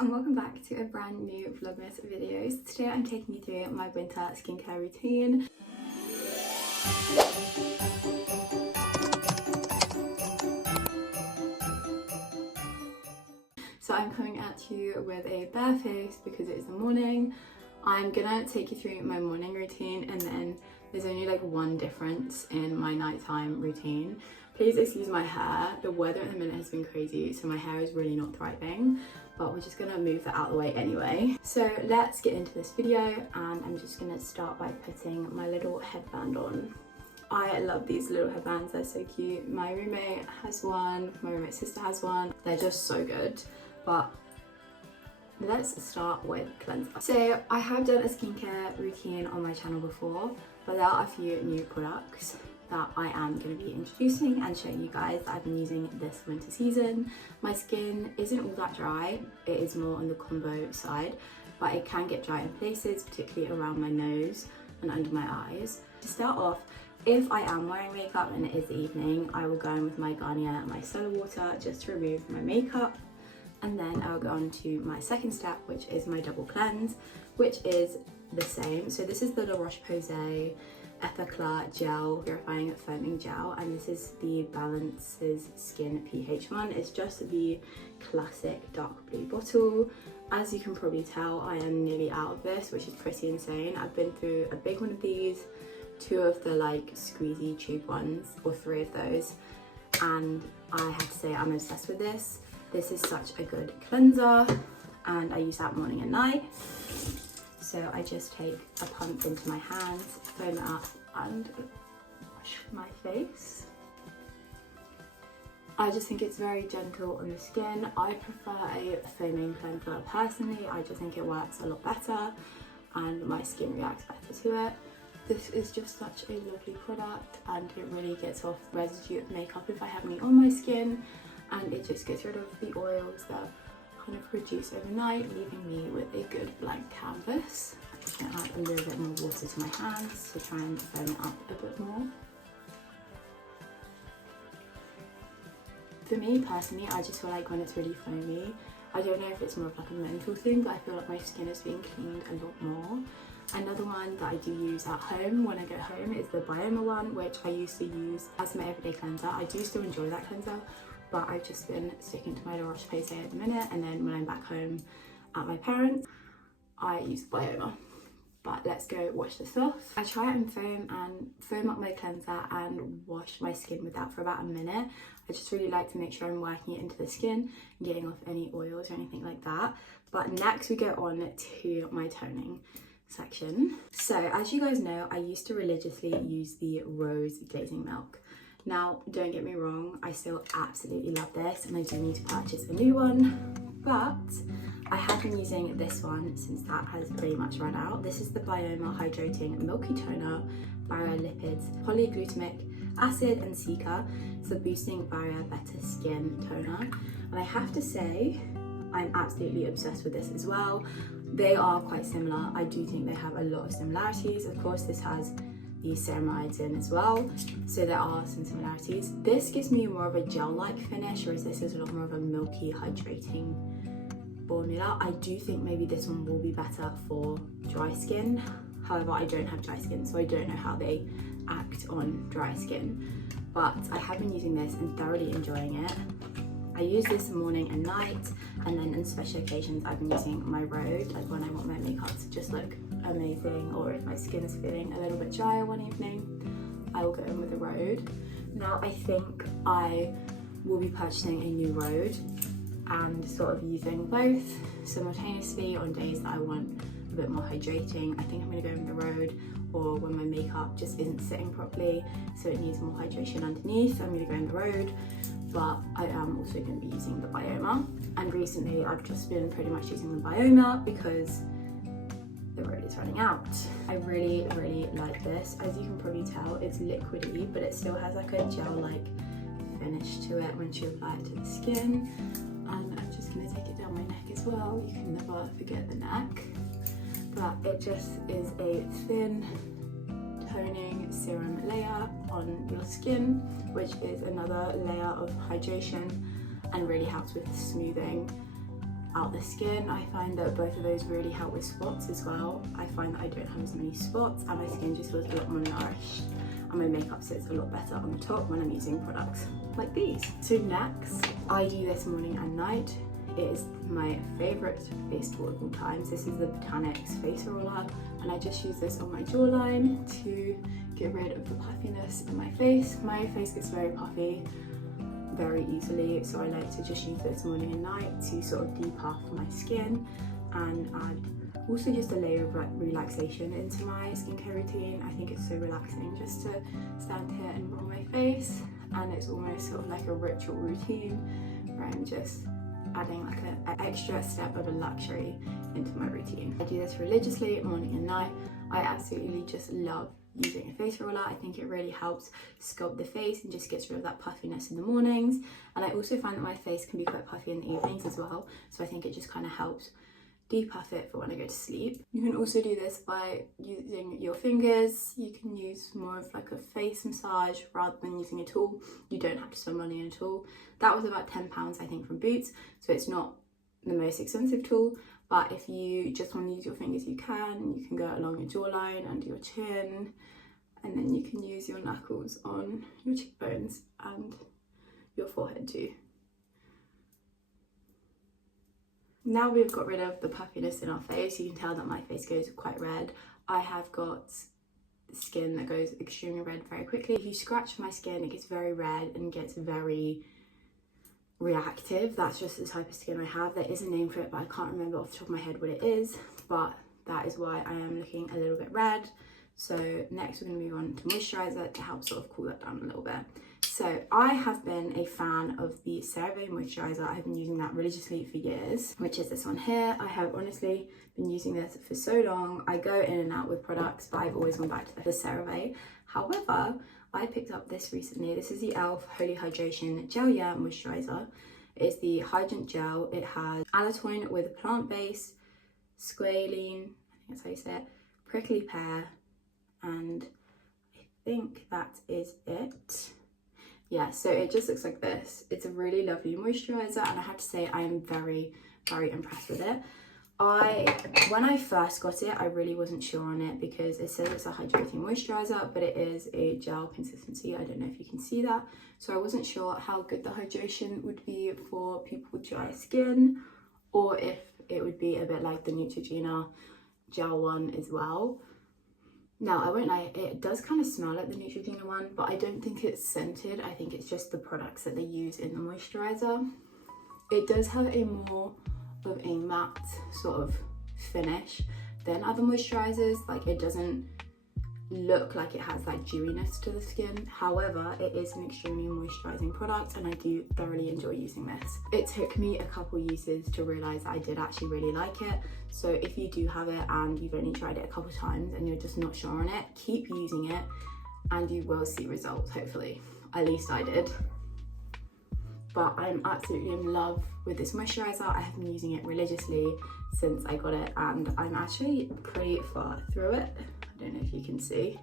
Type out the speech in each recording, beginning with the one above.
and welcome back to a brand new Vlogmas video. So today I'm taking you through my winter skincare routine. So I'm coming at you with a bare face because it is the morning. I'm gonna take you through my morning routine and then there's only like one difference in my nighttime routine. Please excuse my hair. The weather at the minute has been crazy, so my hair is really not thriving, but we're just gonna move that out of the way anyway. So let's get into this video, and I'm just gonna start by putting my little headband on. I love these little headbands, they're so cute. My roommate has one, my roommate's sister has one. They're just so good, but let's start with cleanser. So I have done a skincare routine on my channel before, but there are a few new products that I am going to be introducing and showing you guys that I've been using this winter season. My skin isn't all that dry, it is more on the combo side, but it can get dry in places, particularly around my nose and under my eyes. To start off, if I am wearing makeup and it is the evening, I will go in with my Garnier Micellar Water just to remove my makeup. And then I'll go on to my second step, which is my double cleanse, which is the same. So this is the La Roche-Posay Epicla Gel Purifying Foaming Gel, and this is the Balances Skin pH 1. It's just the classic dark blue bottle. As you can probably tell, I am nearly out of this, which is pretty insane. I've been through a big one of these, 2 of the like squeezy tube ones, or 3 of those, and I have to say I'm obsessed with this. This is such a good cleanser and I use that morning and night. So I just take a pump into my hands, foam it up and wash my face. I just think it's very gentle on the skin. I prefer a foaming cleanser personally. I just think it works a lot better and my skin reacts better to it. This is just such a lovely product and it really gets off residue of makeup if I have any on my skin, and it just gets rid of the oils that kind of reduce overnight, leaving me with a good blank canvas. I'm just going to add a little bit more water to my hands to try and foam it up a bit more. For me personally, I just feel like when it's really foamy, I don't know if it's more of like a mental thing, but I feel like my skin is being cleaned a lot more. Another one that I do use at home when I get home is the Bioma one, which I used to use as my everyday cleanser. I do still enjoy that cleanser, but I've just been sticking to my La Roche-Posay at the minute, and then when I'm back home at my parents', I use Bioma. But let's go wash this off. I try and foam up my cleanser and wash my skin with that for about a minute. I just really like to make sure I'm working it into the skin and getting off any oils or anything like that. But next we go on to my toning section. So as you guys know, I used to religiously use the Rose Glazing Milk. Now, don't get me wrong, I still absolutely love this and I do need to purchase a new one, but I have been using this one since that has pretty much run out. This is the Bioma Hydrating Milky Toner, Barrier Lipids, Polyglutamic Acid and Cica. It's a Boosting Barrier Better Skin Toner. And I have to say, I'm absolutely obsessed with this as well. They are quite similar. I do think they have a lot of similarities. Of course, this has the ceramides in as well, so there are some similarities. This gives me more of a gel-like finish, whereas this is a lot more of a milky, hydrating formula. I do think maybe this one will be better for dry skin. However, I don't have dry skin, so I don't know how they act on dry skin. But I have been using this and thoroughly enjoying it. I use this morning and night, and then on special occasions I've been using my Rhode, like when I want my makeup to just look amazing, or if my skin is feeling a little bit drier one evening, I will go in with a Rhode. Now I think I will be purchasing a new Rhode and sort of using both simultaneously on days that I want a bit more hydrating. I think I'm going to go in with the Rhode, or when my makeup just isn't sitting properly so it needs more hydration underneath, I'm going to go in the Rhode. But I am also going to be using the Bioma, and recently I've just been pretty much using the Bioma because the Rhode is running out. I really like this. As you can probably tell, it's liquidy, but it still has like a gel-like finish to it once you apply it to the skin. And I'm just going to take it down my neck as well. You can never forget the neck. But it just is a thin toning serum layer on your skin, which is another layer of hydration and really helps with smoothing. out the skin. I find that both of those really help with spots as well. I find that I don't have as many spots and my skin just feels a lot more nourished, and my makeup sits a lot better on the top when I'm using products like these. So next, I do this morning and night. It is my favourite face tool of all times. This is the Botanics face roller, and I just use this on my jawline to get rid of the puffiness in my face. My face gets very puffy very easily, so I like to just use this morning and night to sort of depuff my skin and add also just a layer of relaxation into my skincare routine. I think it's so relaxing just to stand here and roll my face, and it's almost sort of like a ritual routine where I'm just adding like an extra step of a luxury into my routine. I do this religiously morning and night. I absolutely just love using a face roller. I think it really helps sculpt the face and just gets rid of that puffiness in the mornings, and I also find that my face can be quite puffy in the evenings as well, so I think it just kind of helps depuff it for when I go to sleep. You can also do this by using your fingers. You can use more of like a face massage rather than using a tool. You don't have to spend money on a tool. That was about £10 I think from Boots, so it's not the most expensive tool, but if you just want to use your fingers you can go along your jawline, under your chin, and then you can use your knuckles on your cheekbones and your forehead too. Now we've got rid of the puffiness in our face, you can tell that my face goes quite red. I have got skin that goes extremely red very quickly. If you scratch my skin, it gets very red and gets very reactive. That's just the type of skin I have. There is a name for it, but I can't remember off the top of my head what it is, but that is why I am looking a little bit red. So next we're going to move on to moisturiser to help sort of cool that down a little bit. So I have been a fan of the CeraVe moisturiser. I've been using that religiously for years, which is this one here. I have honestly been using this for so long. I go in and out with products, but I've always gone back to the CeraVe. However, I picked up this recently. This is the e.l.f. Holy Hydration Gel Yeah Moisturiser. It's the Hydrant Gel. It has allantoin with a plant base, squalene, I think that's how you say it, prickly pear, and I think that is it. Yeah, so it just looks like this. It's a really lovely moisturiser, and I have to say I am very, very impressed with it. When I first got it, I really wasn't sure on it because it says it's a hydrating moisturiser, but it is a gel consistency. I don't know if you can see that. So I wasn't sure how good the hydration would be for people with dry skin, or if it would be a bit like the Neutrogena gel one as well. Now, I won't lie, it does kind of smell like the Neutrogena one, but I don't think it's scented. I think it's just the products that they use in the moisturiser. It does have a more of a matte sort of finish than other moisturisers. Like, it doesn't look like it has that dewiness to the skin. However, it is an extremely moisturising product, and I do thoroughly enjoy using this. It took me a couple uses to realise that I did actually really like it. So if you do have it and you've only tried it a couple times and you're just not sure on it, keep using it and you will see results, hopefully. At least I did. But I'm absolutely in love with this moisturiser. I have been using it religiously since I got it, and I'm actually pretty far through it. I don't know if you can see,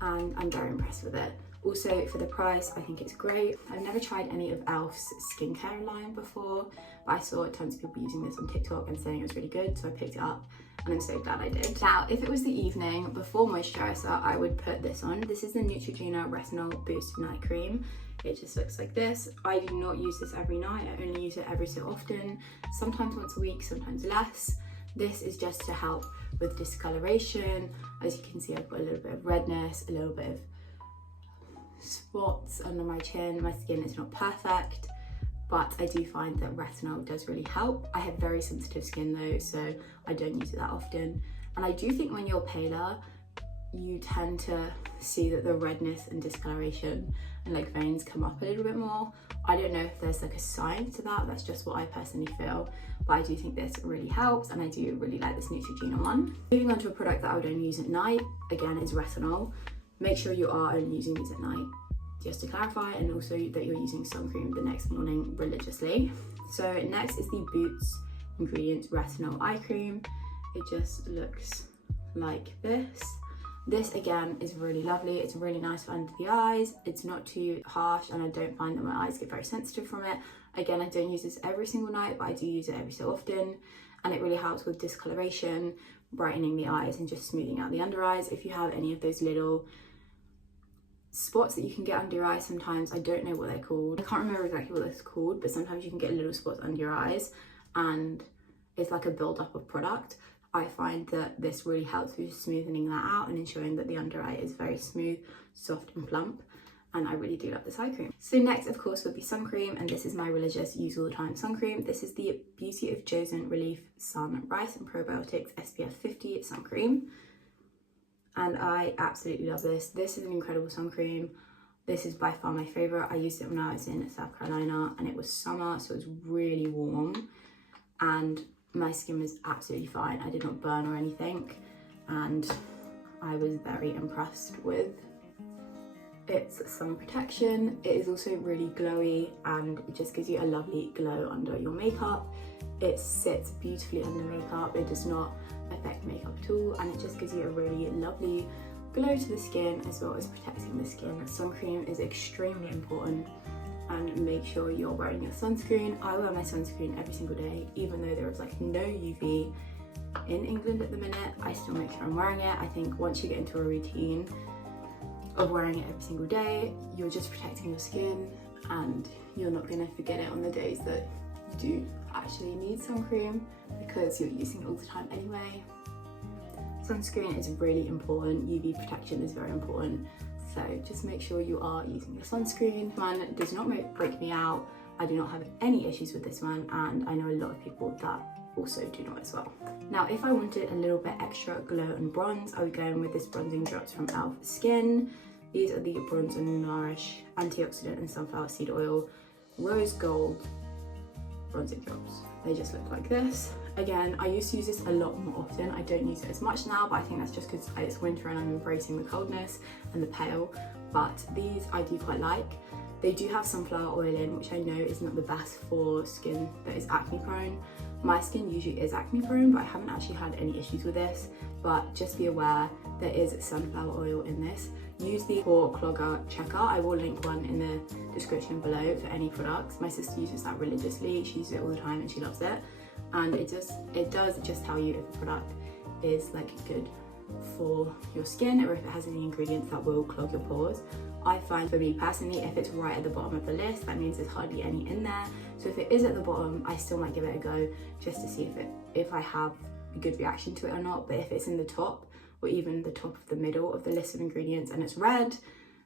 and I'm very impressed with it. Also, for the price, I think it's great. I've never tried any of e.l.f.'s skincare line before, but I saw tons of people using this on TikTok and saying it was really good, so I picked it up and I'm so glad I did. Now, if it was the evening before moisturiser, I would put this on. This is the Neutrogena Retinol Boost Night Cream. It just looks like this. I do not use this every night. I only use it every so often, sometimes once a week, sometimes less. This is just to help with discoloration. As you can see, I've got a little bit of redness, a little bit of spots under my chin. My skin is not perfect, but I do find that retinol does really help. I have very sensitive skin though, so I don't use it that often. And I do think when you're paler, you tend to see that the redness and discoloration and like veins come up a little bit more. I don't know if there's like a science to that, that's just what I personally feel, but I do think this really helps, and I do really like this Neutrogena one. Moving on to a product that I would only use at night, again, is retinol. Make sure you are only using these at night, just to clarify, and also that you're using sun cream the next morning religiously. So next is the Boots Ingredients Retinol Eye Cream. It just looks like this. This again is really lovely. It's really nice for under the eyes. It's not too harsh, and I don't find that my eyes get very sensitive from it. Again, I don't use this every single night, but I do use it every so often, and it really helps with discoloration, brightening the eyes and just smoothing out the under eyes. If you have any of those little spots that you can get under your eyes sometimes, I don't know what they're called, I can't remember exactly what it's called, but sometimes you can get little spots under your eyes and it's like a build-up of product. I find that this really helps with smoothing that out and ensuring that the under eye is very smooth, soft and plump, and I really do love this eye cream. So next, of course, would be sun cream, and this is my religious use all the time sun cream. This is the Beauty of Joseon Relief Sun Rice and Probiotics SPF 50 sun cream, and I absolutely love this. This is an incredible sun cream. This is by far my favorite. I used it when I was in South Carolina and it was summer, so it was really warm, and my skin was absolutely fine. I did not burn or anything, and I was very impressed with its sun protection. It is also really glowy and it just gives you a lovely glow under your makeup. It sits beautifully under makeup. It does not affect makeup at all, and it just gives you a really lovely glow to the skin as well as protecting the skin. Sun cream is extremely important, and make sure you're wearing your sunscreen. I wear my sunscreen every single day, even though there is like no UV in England at the minute. I still make sure I'm wearing it. I think once you get into a routine of wearing it every single day, you're just protecting your skin and you're not gonna forget it on the days that you do actually need sun cream because you're using it all the time anyway. Sunscreen is really important. UV protection is very important. So just make sure you are using your sunscreen. This one does not break me out. I do not have any issues with this one, and I know a lot of people that also do not as well. Now, if I wanted a little bit extra glow and bronze, I would go in with this bronzing drops from e.l.f. Skin. These are the Bronze and Nourish Antioxidant and Sunflower Seed Oil Rose Gold bronzing drops. They just look like this. Again, I used to use this a lot more often. I don't use it as much now, but I think that's just because it's winter and I'm embracing the coldness and the pale. But these I do quite like. They do have sunflower oil in, which I know is not the best for skin that is acne prone. My skin usually is acne prone, but I haven't actually had any issues with this. But just be aware, there is sunflower oil in this. Use the Pore clogger checker. I will link one in the description below for any products. My sister uses that religiously. She uses it all the time and she loves it. And it does just tell you if a product is like good for your skin or if it has any ingredients that will clog your pores. I find for me personally, if it's right at the bottom of the list, that means there's hardly any in there. So if it is at the bottom, I still might give it a go just to see if I have a good reaction to it or not. But if it's in the top or even the top of the middle of the list of ingredients and it's red,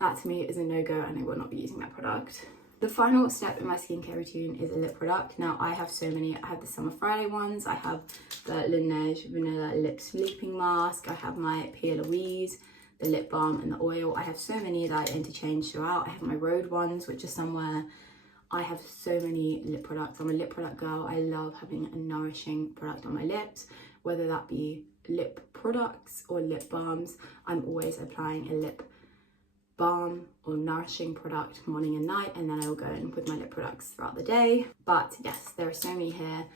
that to me is a no-go and I will not be using that product. The final step in my skincare routine is a lip product. Now I have so many. I have the Summer Friday ones. I have the Laneige Vanilla Lip Sleeping Mask. I have my Pia Louise, the lip balm and the oil. I have so many that I interchange throughout. I have my Rhode ones, which are somewhere. I have so many lip products. I'm a lip product girl. I love having a nourishing product on my lips, whether that be lip products or lip balms. I'm always applying a lip balm or nourishing product morning and night, and then I will go in with my lip products throughout the day. But yes, there are so many here.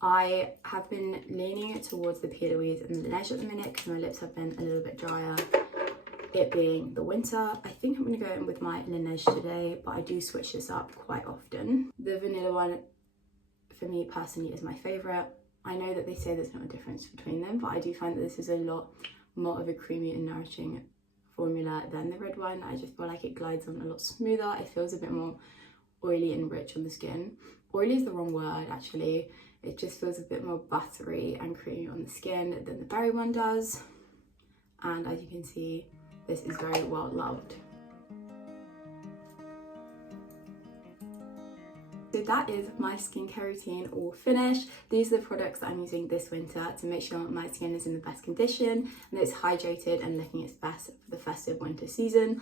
I have been leaning towards the Pia Louise and the Laneige at the minute because my lips have been a little bit drier, it being the winter. I think I'm going to go in with my Laneige today, but I do switch this up quite often. The vanilla one for me personally is my favourite. I know that they say there's not a difference between them, but I do find that this is a lot more of a creamy and nourishing formula than the red one. I just feel like it glides on a lot smoother. It feels a bit more oily and rich on the skin. Oily is the wrong word actually. It just feels a bit more buttery and creamy on the skin than the berry one does. And as you can see, this is very well loved. So that is my skincare routine all finished. These are the products that I'm using this winter to make sure my skin is in the best condition and that it's hydrated and looking its best for the festive winter season.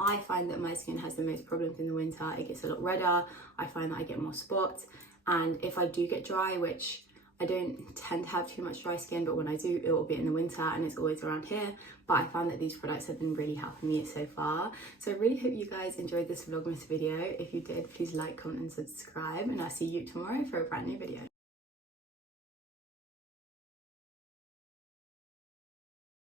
I find that my skin has the most problems in the winter. It gets a lot redder. I find that I get more spots. And if I do get dry, which I don't tend to have too much dry skin, but when I do, it will be in the winter and it's always around here. But I found that these products have been really helping me so far. So I really hope you guys enjoyed this Vlogmas video. If you did, please like, comment and subscribe, and I'll see you tomorrow for a brand new video.